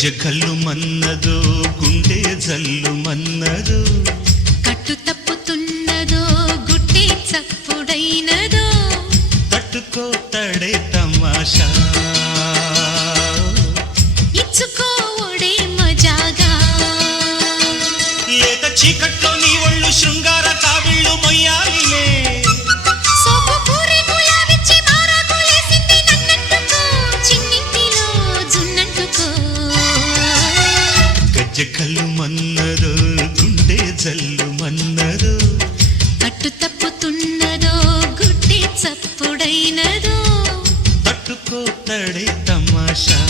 గజ్జె కల్లు మన్నదో గుండె జల్లు మన్నదో కట్టు తప్పుతున్నదో గుట్టే చప్పుడైనదో తట్టుకో తడే తమాషా ఇచ్చుకోవడే మజాగా లేత చీకట్లో నీ ఒళ్ళు శృంగార కావిళ్ళు మొయ్యాలిలే కల్లు మన్నదో గుండె జల్లు మన్నదో కట్టు తప్పుతున్నదో గుడ్డి చప్పుడైనదో తట్టుకో తడే తమాషా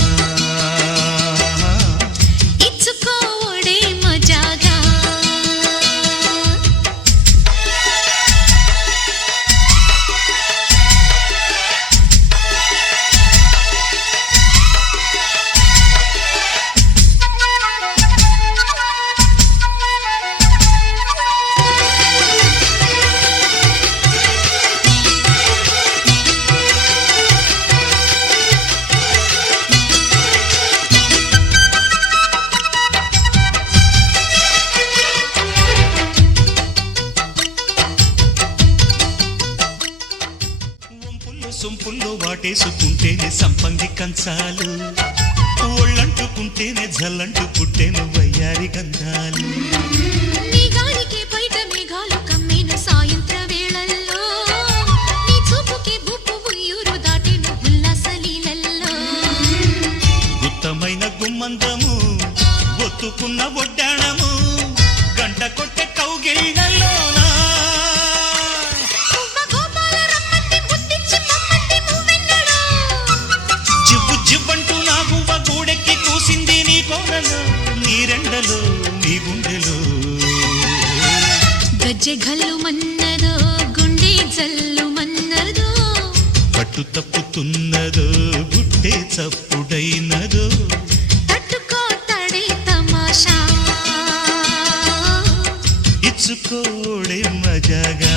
ఇచ్చుకోవడే మజాగా సొంపుల్లో వాటేసుకుంటేనే సంపంగి కంచాలు ఒళ్ళంటుకుంటేనే జల్లంటు పుట్టేను వయ్యారి గంధాలు మేఘానికి బయట మేఘాలు కమ్మిన సాయంత్ర వేళల్లో నీ చూపుకి బుప్పు ఉయ్యూరు దాటిన ఉల్లాసలీలల్లో గుత్తమైన గుమ్మందము ఒత్తుకున్న ఒడ్డాణము గంట కొట్టే కౌగిళ్ళలోనా జివ్వంటూ నా గువ్వ గూడెక్కి కూసింది నీ కోనలో నీ రెండలో నీ గుండెలో గజ్జె గల్లు మన్నదో గుండె జల్లు మన్నదో పట్టు తప్పుతున్నదో గుడ్డే చప్పుడైనదో తట్టుకో తడే తమాషా ఇచ్చుకోడే మజాగా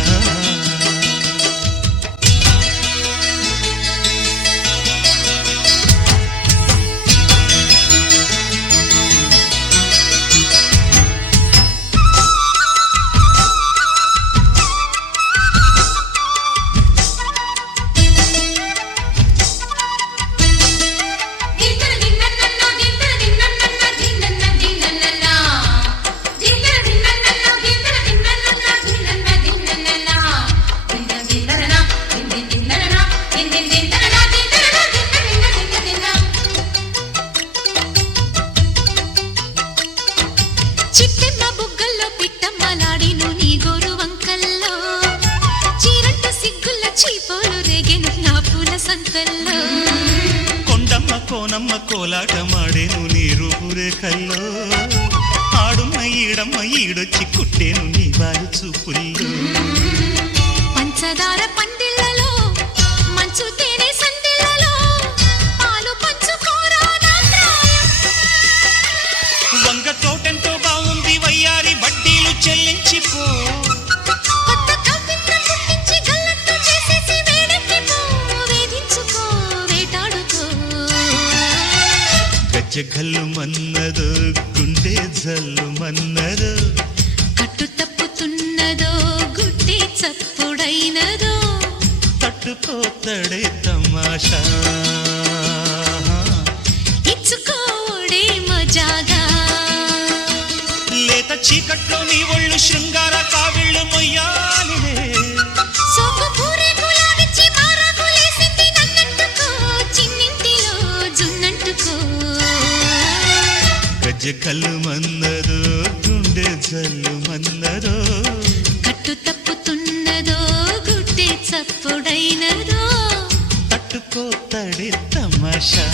చిట్టెమ్మ బుగ్గల్లో పిట్టమ్మలాడిను నీ గోరు వంకల్లో చీరంట సిగ్గుల్ల చీపోలు రేగెను నా పూల సంతల్లో కొండమ్మ కోనమ్మ కోలాటమాడేను నీ రూపురేఖల్లో ఆడున్న ఈడమ్మ ఈడొచ్చి కుట్టేను నీ బాలు చూపుల్లో పంచదార పందిళ్ళలో మంచు తేనె సందిళ్ళలో పాలు పంచుకోరా నా ప్రాయం వంగ తోటెంతో బాగుంది వయ్యారి వడ్డీలు చెల్లించిపో కొత్త కవిత్రం పుట్టించి గల్లత్తు చేసేసి వేడెక్కిపో వేధించుకో వేటాడుకో గజ్జె గల్లు మన్నదో గుండె జల్లు మన్నదో కట్టు తప్పుతున్నదో గుడ్డి చప్పుడైనదో తట్టుకో తడే తమాషా ఇచ్చుకోవడే మజాగా లేత చీకట్లో నీ ఒళ్ళు శృంగార కావిళ్ళు మొయ్యాలిలే సోకు పూరే గులాబిచ్చి మారాకులేసింది నన్నంటుకో చిన్నింటిలో జున్నంటుకో గజ్జె కల్లు మన్నదో గుండె జల్లు మన్నదో కట్టు తప్పుతున్నదో గుడ్డి చప్పుడైనదో తట్టుకో తడే తమాషా